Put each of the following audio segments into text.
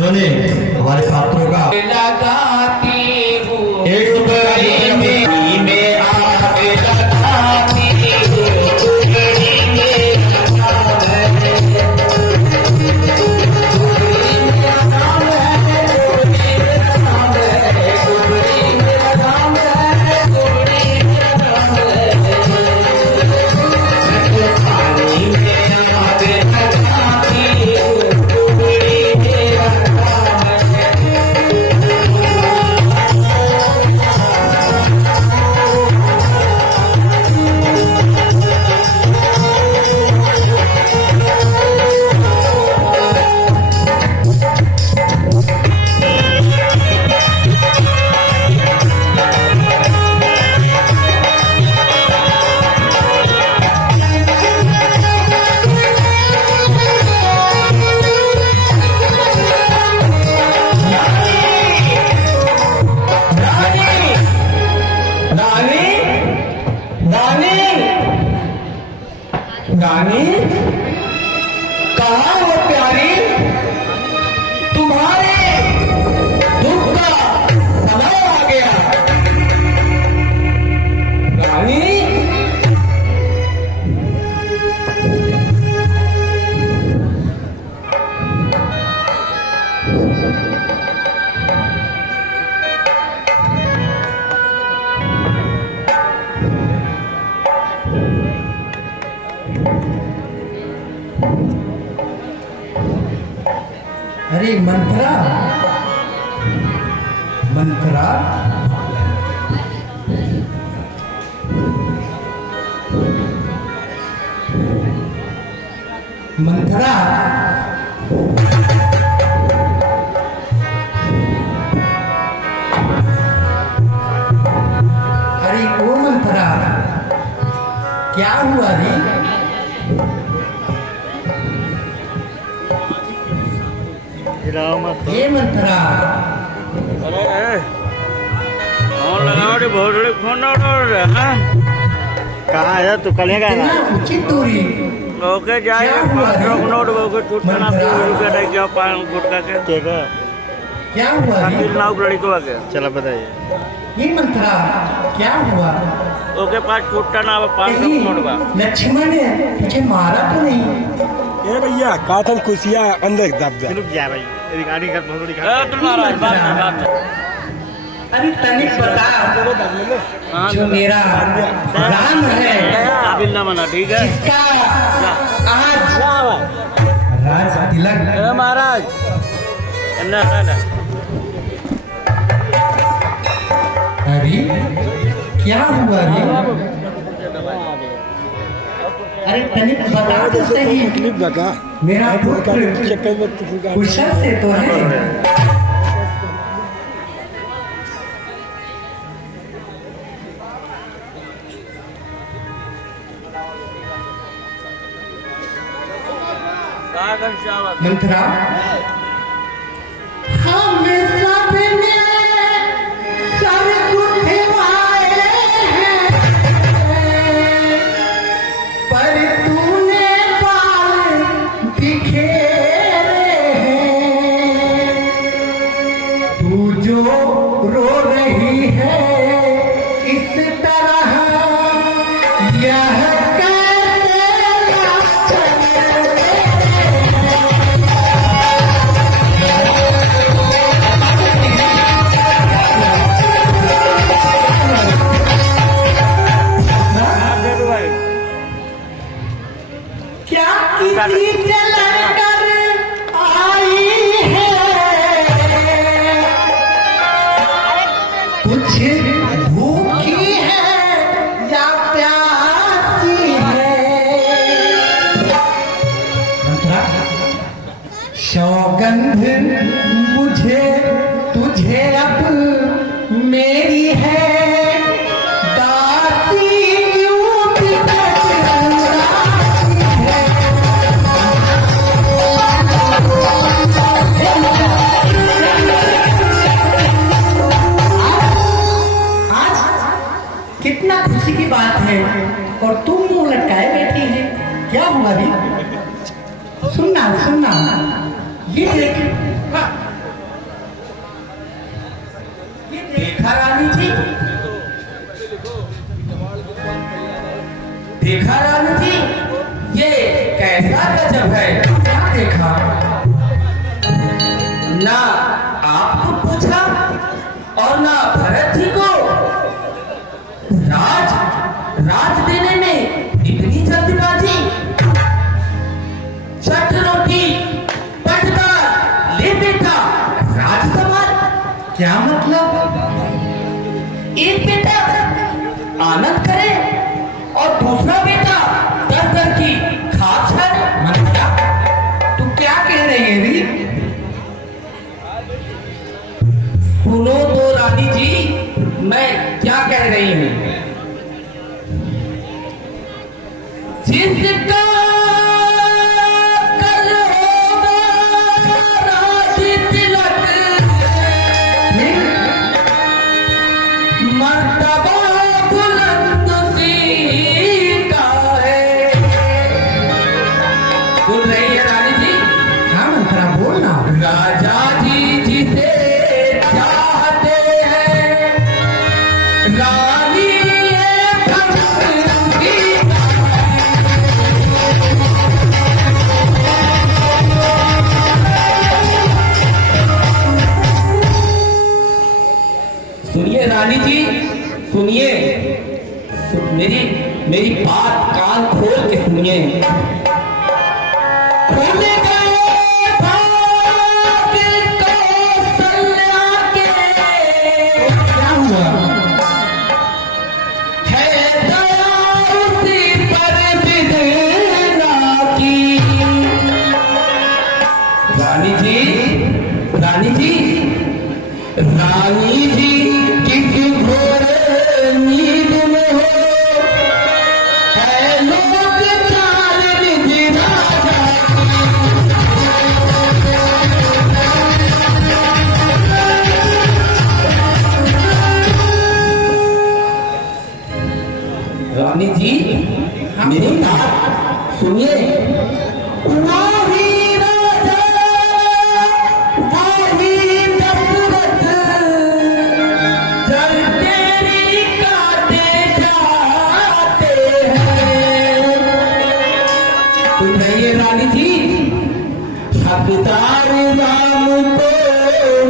जिन्होंने हमारे पात्रों का लगाती हूँ एक रुपये में आग लगाती हूँ कुकड़ी में रानी कहाँ हो प्यारी, तुम्हारे दुख का समय आ गया। रानी अरे मंत्रा मंत्रा मंत्रा अरे ओ मंत्रा क्या हुआ रे? ये मंत्रा अरे फोन लगाओ रे, बहुत बड़े फोन रे। हाँ कहाँ है तू? कल का इतना उचित दूरी ओके जाए नोट ओके टूटना ना रुपया दे क्या पान गुटका के ठीक है। क्या हुआ रे? फिर नाव लड़ी को आके चला बताइए। ये मंत्रा क्या हुआ? ओके पास टूटना ना पान कहीं नोट बा लक्ष्मण ने तुझे मारा तो नहीं? ए भैया काठन कुसिया अंदर दब जा। रुक जा भाई, ये गाड़ी का बहुत बड़ी गाड़ी तुम्हारा बात। अरे तनिक बता, जो मेरा राम है काबिल ना मना ठीक है। इसका आज राज तिलक महाराज ना अरे क्या हुआ रे? अरे तनिक बता तो सही, क्लिप लगा मेरा पुत्र चक्कर में कुछ कुशल से तो है? मंत्रा हमें सबने सर गुठवाए हैं, पर तूने बाल बिखेरे हैं। तू जो रो रही है इस तरह, यह कैसे क्या किसी से लड़कर आई है? कुछ भूखी है या प्यासी है? मंत्रा सौगंध मुझे तुझे अब मेरी है, कितना खुशी की बात है और तुम मुंह लटकाए बैठी है। क्या हुआ रे? सुनना सुनना, ये देख देखा रानी जी, ये कैसा गजब है। क्या देखा? ना आपको पूछा और ना भरत जी को। राज देने में इतनी जल्दबाजी। चट रोटी पटदार ले बेटा राज संभाल। क्या मतलब? एक बेटा आनंद करे और दूसरा बेटा दर दर की खाक छाड़े। मतलब तू क्या कह रही है री? सुनो तो रानी जी, मैं क्या कह रही हूँ। जिसका कल होगा राज तिलक, मर्तबा बुलंद सीता है। सुन रही है रानी जी? हाँ मंत्रा बोलना। राजा जी जिसे चाहते हैं, रानी ये भक्त सीता है। सुनिए रानी जी, सुनिए। मेरी बात कान खोल के सुनिए। खुले गए भाग कौशल्या के, क्या हुआ? है दया उसी पर विधना की। रानी जी किस घोर नींद में हो, है लोक चाल निज राजा। रानी जी मेरी बात सुनिए। वही राजा वही दशरथ, जल तेरी काटे जाते हैं। सुन रही है रानी जी? हकदार राम को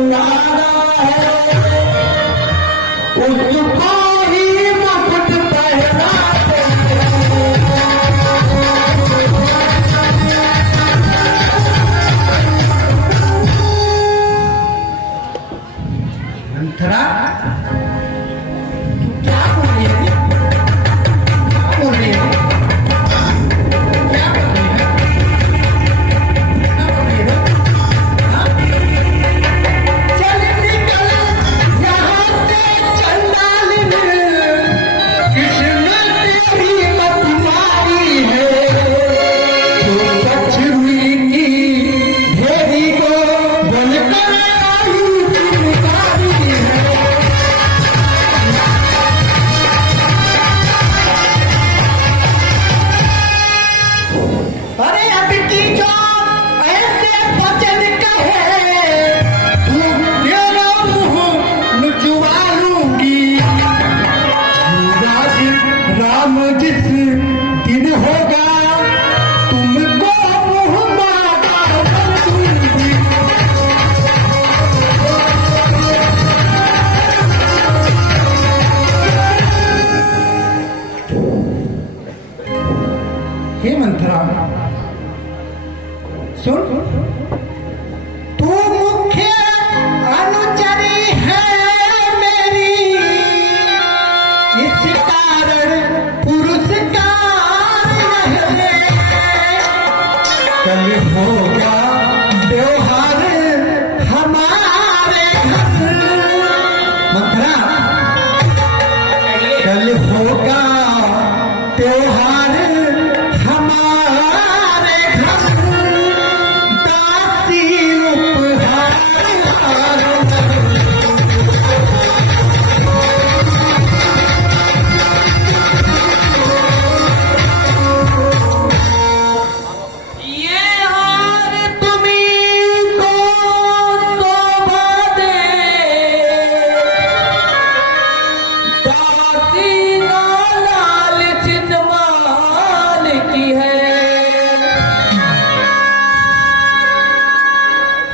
नारा है, उसको ही मुकुट पहनाते हैं।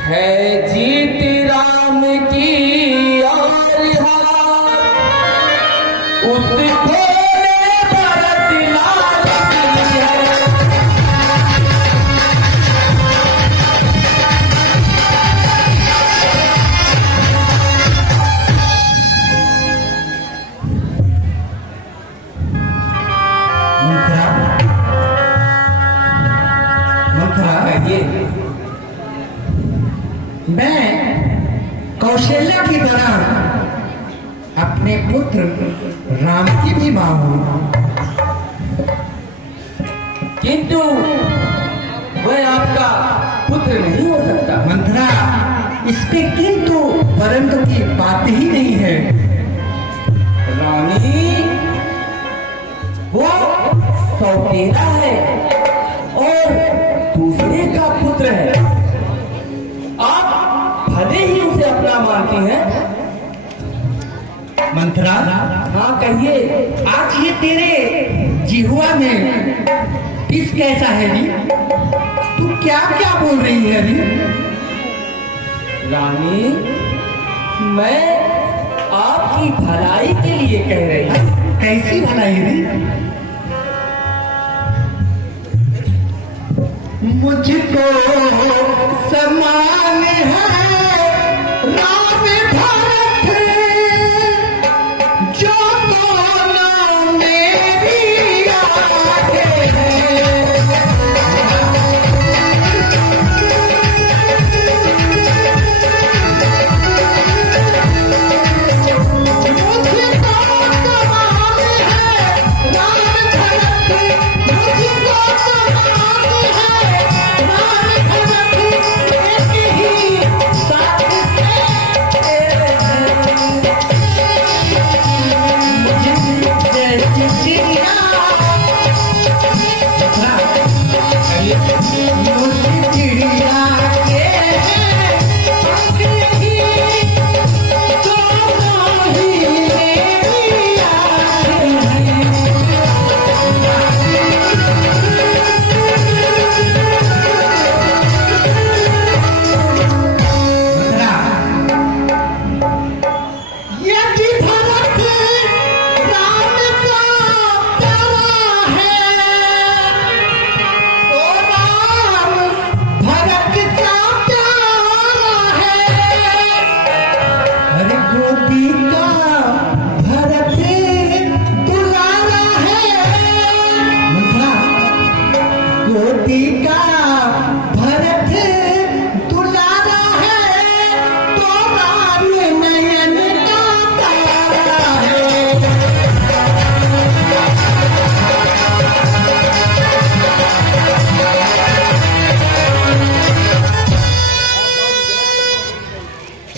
है जीत राम की और हार उस भोले भरत लाल की है। मंथरा, मंथरा, कहिए। मैं कौशल्या की तरह अपने पुत्र राम की भी मां हूं, किंतु वह आपका पुत्र नहीं हो सकता। मंथरा, इसके किंतु परंतु की बात ही नहीं है। रानी, वो सौतेला है और दूसरे का पुत्र है। आप भले ही उसे अपना मानती हैं। मंथरा, हाँ कहिए। आज ये तेरे जिहुआ में किस कैसा है री? तू क्या क्या बोल रही है री? रानी, मैं आपकी भलाई के लिए कह रही हूँ। कैसी भलाई री? मुझको समान है राम भरत, जो दोनों मेरी आगे है।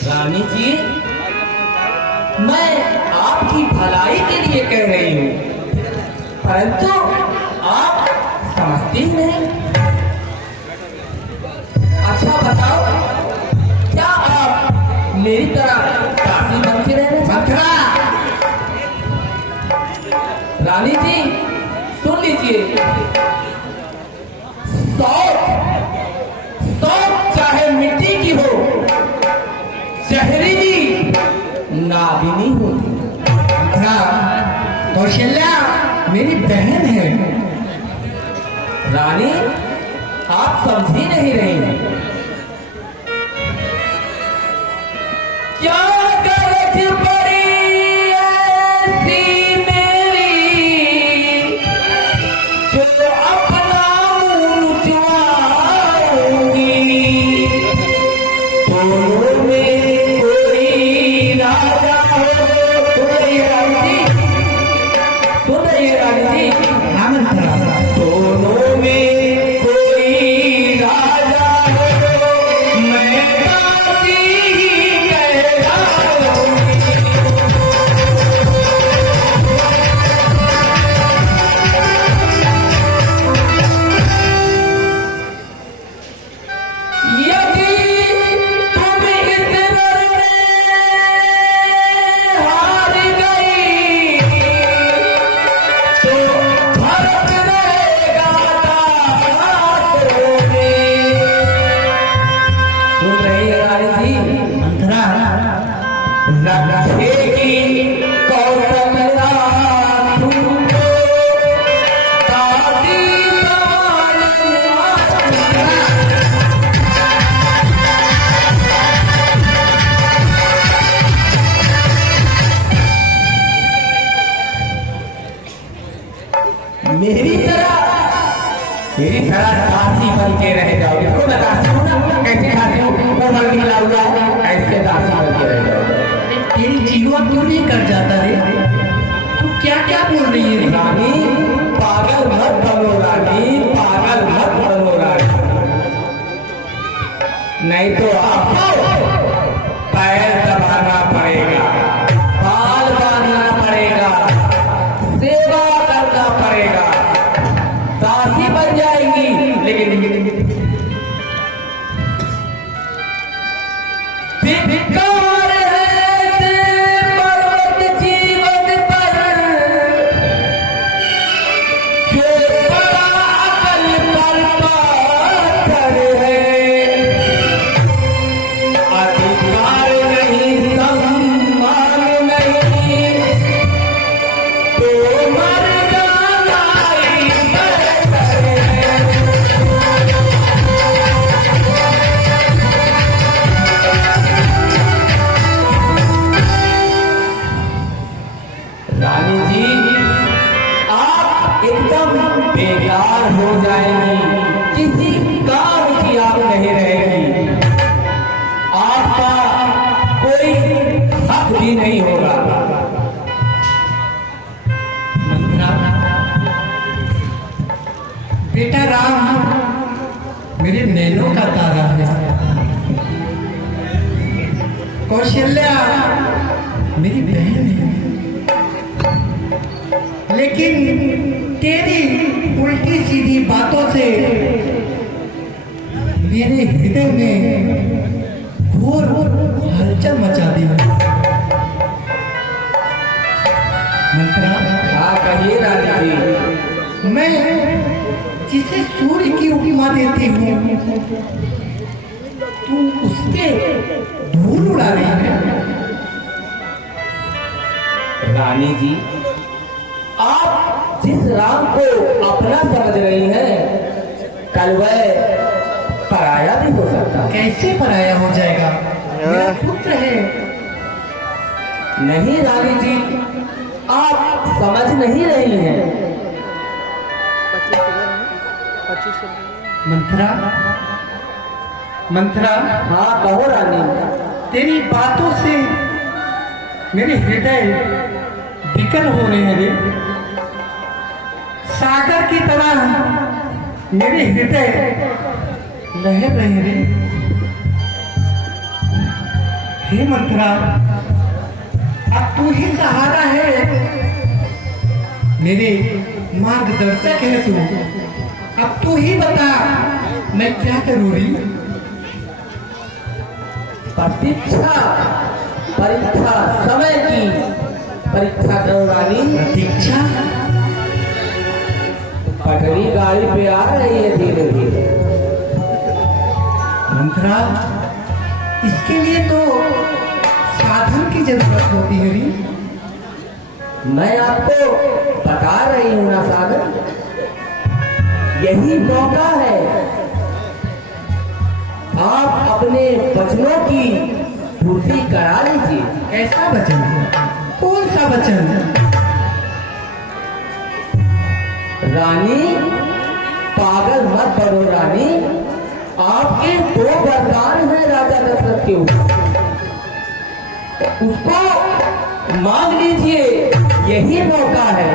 रानी जी, मैं आपकी भलाई के लिए कह रही हूँ, परंतु आप समझती नहीं। अच्छा बताओ, क्या आप मेरी तरह काफी बन के रहना चाहते हैं? रानी जी सुन लीजिए, सौत चाहे मिट्टी की हो, जहरीली नागिनी होती। कौशल्या मेरी बहन है। रानी, आप समझी नहीं रही। क्या गरज पड़ी ऐसी मेरी, जो अपना मुंह लुचवाऊंगी। दोनों में कोई राजा हो। सुन रही है रानी जी? सुन रही है रानी जी? हाँ मंथरा, दोनों में कोई राजा हो, मैं बाती ही कहलाऊंगी। यदि तुम इस रण में हार रखेगी कौशल्या तुमको दादी मेरी तरह दासी बन के रह जाओ। देखो मैं दासी हूँ ना, कैसे दासी हूँ, वो बन मिला हुआ है, ऐसे दासी बन के रह जाओ। तेरी जीवा क्यों नहीं कर जाता रे? तू क्या क्या बोल रही है रे? रानी पागल मत बनो, रानी पागल मत बनो रानी, नहीं तो आपको पैर दबाना पड़ेगा, बाल बांधना पड़ेगा, सेवा करना पड़ेगा, दासी बन जाएंगी। लेकिन धिक्कार है पर्वत जीवन पर, जो बड़ा अकल पर पाथर है, अधिकार नहीं सम्मान नहीं, तो मर जाना ही बेहतर है। रानी जी आप एकदम बेकार हो जाएंगी, किसी काम की आप नहीं रहेगी, आपका कोई हक भी नहीं होगा। मंत्रा, बेटा राम मेरे नैनों का तारा है, कौशल्या मेरी बहन है, लेकिन तेरी उल्टी सीधी बातों से मेरे हृदय में घोर हलचल मचा दी है। मंत्रा, हाँ कहिए रानी जी। मैं जिसे सूर्य की उपमा देती हूँ, तू उसके धूल उड़ा रही है। रानी जी आप जिस राम को अपना समझ रही हैं, कल वह पराया भी हो सकता है। कैसे पराया हो जाएगा? मेरा पुत्र है। नहीं रानी जी आप समझ नहीं रही हैं। मंत्रा, मंत्रा, हाँ कहो रानी। तेरी बातों से मेरे हृदय विकल हो रहे हैं रे। सागर की तरह मेरे हृदय लहर रहे हैं रे। हे मंत्रा, अब तू ही सहारा है, मेरे मार्गदर्शक है तू। अब तू ही बता मैं क्या करूँ रे? प्रतीक्षा परीक्षा समय की परीक्षा करो रानी। प्रतीक्षा? पटरी गाड़ी पे आ रही है धीरे धीरे। मंत्रा, इसके लिए तो साधन की जरूरत होती है री। मैं आपको बता रही हूँ ना सागर, यही मौका है, आप अपने वचनों की पूर्ति करा लीजिए। कैसा वचन? कौन सा वचन? रानी पागल मत बनो रानी, आपके दो वरदान हैं राजा दशरथ के ऊपर, उसको मांग लीजिए, यही मौका है।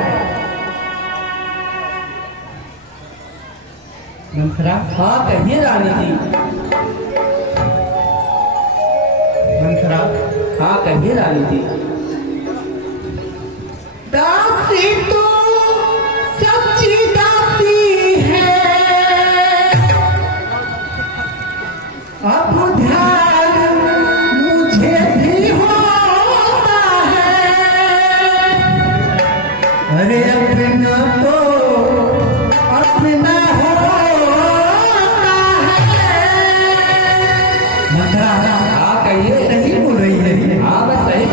मंत्रा, हाँ कहिए रानी जी। मंत्रा, हाँ कहिए रानी जी। दासी तो सच्ची दासी है, अब ध्यान मुझे भी होता है, अरे अपना तो अपना होता है। मंत्रा, हाँ कहिए। सही बोल रही है। हाँ मैं सही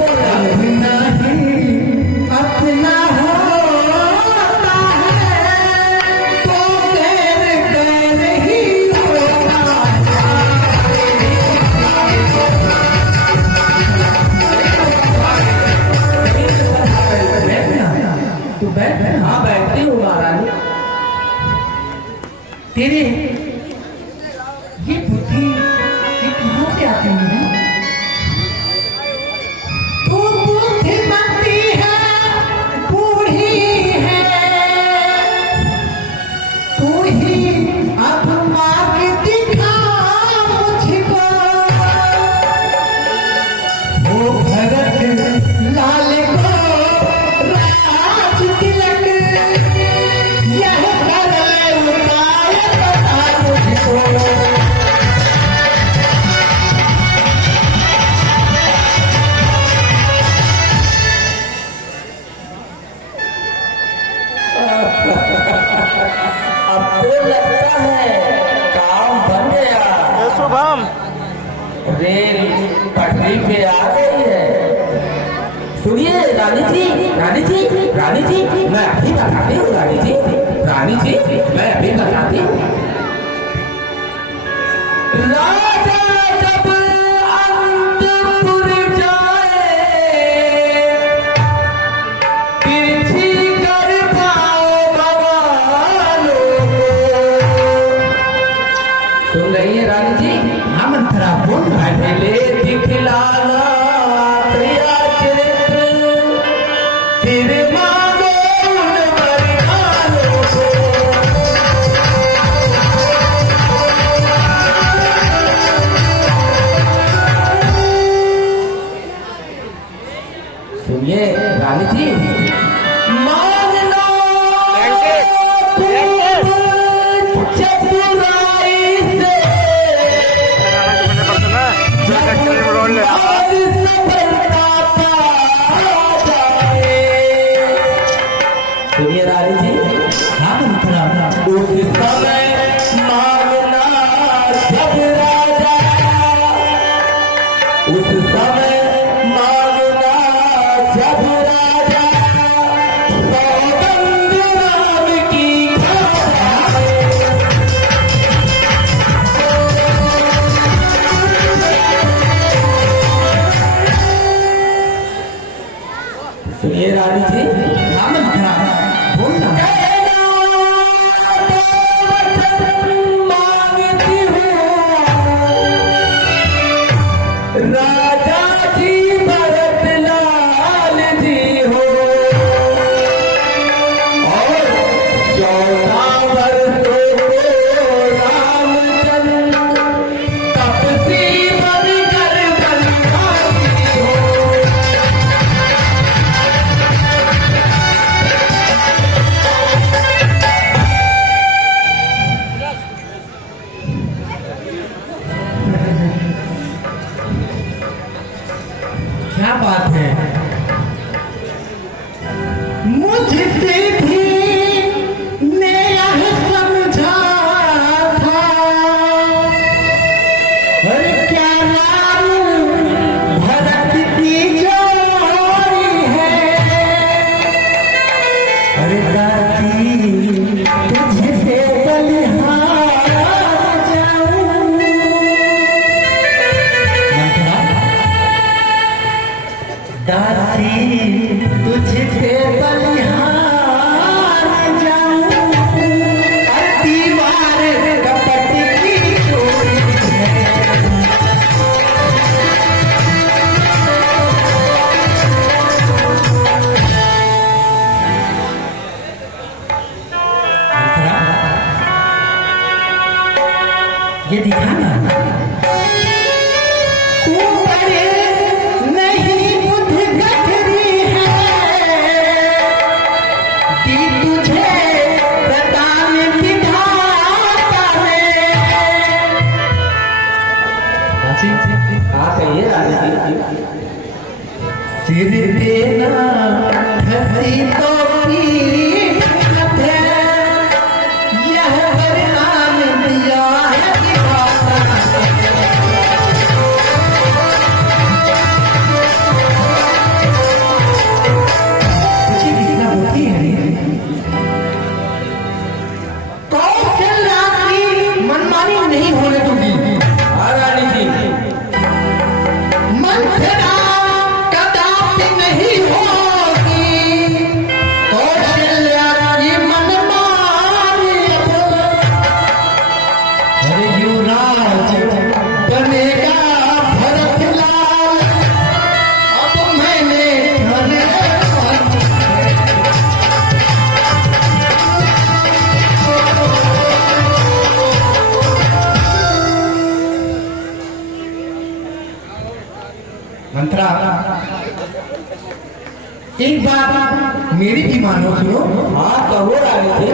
तेरे ये बुद्धि ये कहाँ से आती है? तू बुद्धिमती है, बूढ़ी है, तू ही अब मार्ग दिखा मुझको। वो भरत लाल को राज तिलक यह सरल उपाय बता मुझको। अब तो लगता है काम बन गया। ए शुभम, रेल पटरी पे आ गई है। सुनिए रानी जी, रानी जी, रानी जी, मैं अभी बताती हूँ रानी जी, रानी जी, मैं अभी बताती हूँ। राजा जब अंतपुर जाए, तिरछी कर पाओ भगवानों को। सुन रही है रानी जी? हाँ मंथरा बोल रहा है। पहले दिखलाना तेरा चरित्र, फिर मांगो उन वरदानों को। सुनिए रानी जी, मान लो चतुराई से सुनिए रानी जी, हाँ मंथरा उस समय मांगना जब राजा, उस समय मांगना जब राजा, सौगंध राम की खाए। सुनिए रानी जी, हाँ मंथरा बोल रहा है। मांगती हूँ राजा जी भरत लाल जी हो, और 14 वर्षों को रामचंद्र तपसी बनकर बनवासी हो। क्या बात है? मुझसे भी ने यह समझा था, अरे क्या नाम भरत की जोड़ी है। अरे दासी तुझसे बलिहार जाऊं। मंथरा दासी तुझ पे बलिहार जाऊं। दीवार कपट की चोरी है। ये दिखाना ऊपर नहीं बुद्ध गठरी है, दी तुझे प्रदान विधाता ने। हाँ कहिए रानी जी। सिर देना हंसी तो पीठ है, यह वरदान दिया है विधाता ने। तुझे कितना बुद्धि है रे? कौशल्या की मनमानी नहीं होने दूंगी। हाँ रानी जी, मंथरा कदापि नहीं हो मंत्रा, एक बात मेरी भी मानो, सुनो। हाँ कहो रानी जी।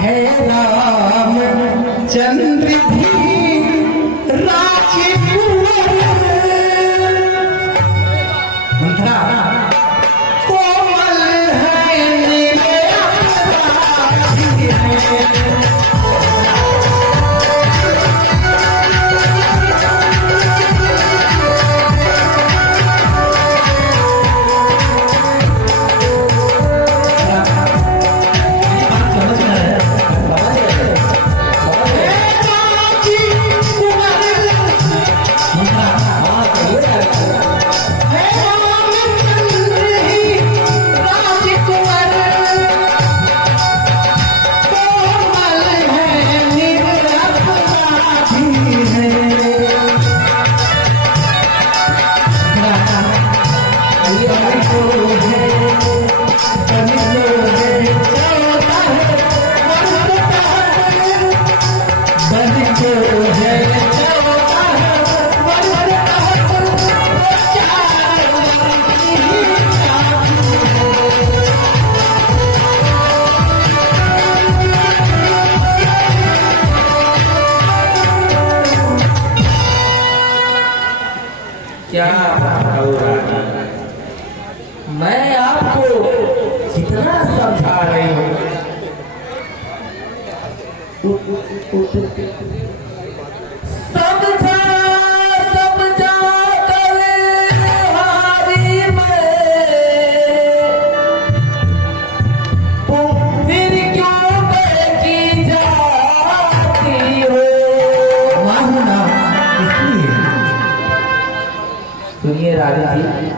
है राम चंद्र भी राजकुमार, मंत्रा कोमल है नीले अपराधी है। क्या बताऊं रानी, मैं आपको जितना समझा रही हूँ समझा समझा कर हारी मैं, तुम फिर क्यों बहकी जाती हो। मानो ना इसलिए। सुनिए रानी जी,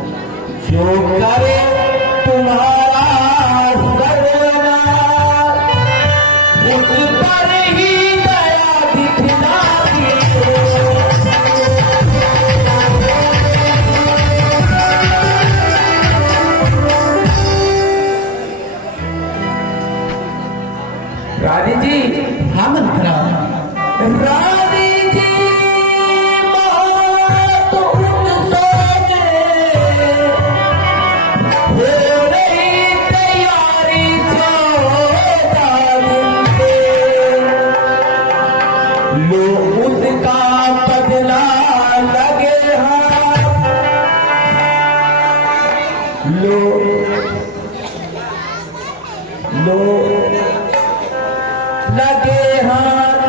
जो करे तुम्हारा सर्वनाश, उस पर ही दया दिखलाती हो। रानी जी, हाँ मंत्रा, रानी जी मौत उत्सव हो रही तैयारी 14 दिन से, लो उसका बदला लगे हाथ, लो लगे हाथ,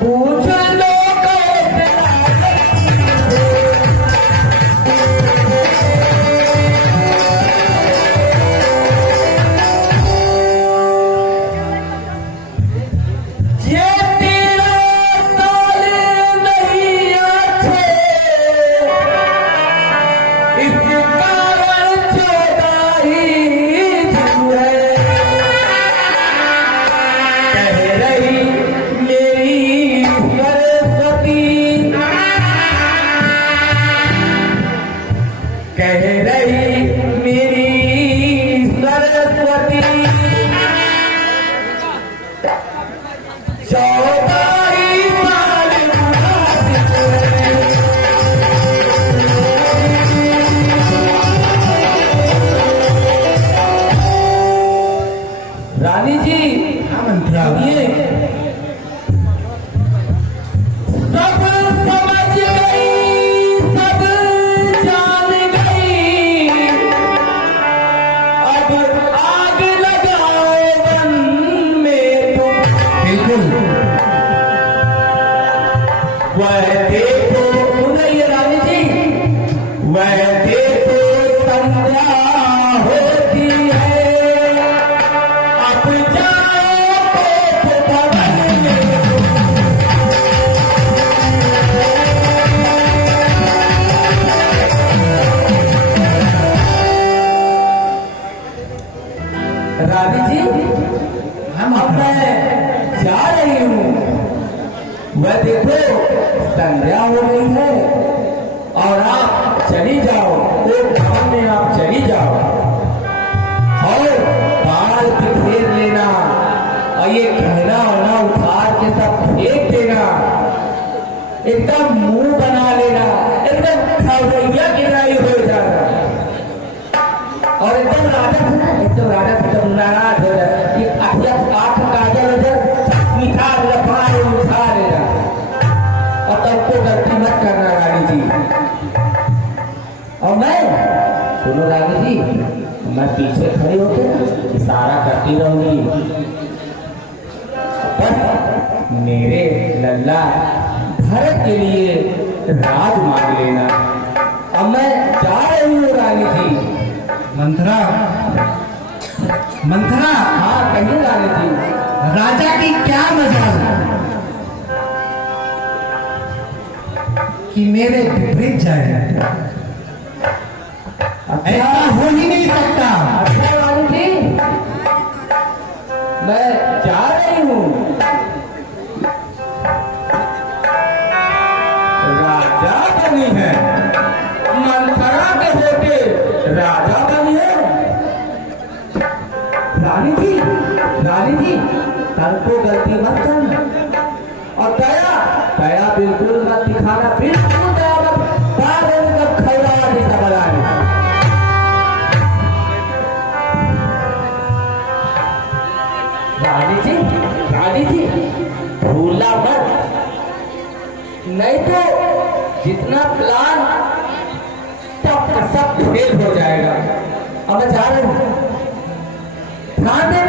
पूछ लो कैसे ये तेरा साल नहीं अच्छे, इस कारण 14 ही दिन है। कह रही मेरी सरस्वती, कह रही मेरी सरस्वती, 14 ही साल रानी जी। हाँ मंत्रा, सुनिए, सब समझ गई, सब जान गई, अब आग लगाओ मन में तुम। बिल्कुल। वह देखो, सुनिए रानी जी, वह देखो संध्या होती है, अब जाओ तो भवन में। रानी जी, हाँ अब मंत्रा, मैं जा रही हूँ, वह देखो संध्या हो गई है, और आप चली जाओ, तो भवन में आप चली जाओ, और बाल बिखेर लेना, और ये गहना वहना उतार के सब फेंक देना, एकदम मुंह बना लेना, एकदम खवैया गिराई हो जाना, और एकदम राजा था ना, एकदम राजा एकदम नाराज हो जाए, ये आठ काजल हो जाए, मीठा लफाए उठा लेना, और तब को गलती मत करना रानी जी। और मैं सुनो रानी जी, मैं पीछे खड़ी होकर इशारा करती रहूंगी, बस मेरे लल्ला भरत के लिए राज मांग लेना। अब मैं जा रही हूँ रानी जी। मंथरा, मंथरा, हाँ कहिए रानी जी। राजा की क्या मजाल कि मेरे विपरीत जाए, ऐसा हो ही नहीं सकता। अच्छा रानी जी, मैं जा रही हूँ। राजा बनी है, मंथरा के बेटे राजा बनी है। रानी जी, रानी जी, तनको गलती मत करना, और दया दया बिल्कुल मत दिखाना, बिल्कुल दया मत, बार कब खौरा जैसा बनाना। रानी जी, रानी जी, भूलना मत, नहीं तो जितना प्लान सब का सब फेल हो जाएगा। अब मैं जा रही हूँ, ध्यान देना।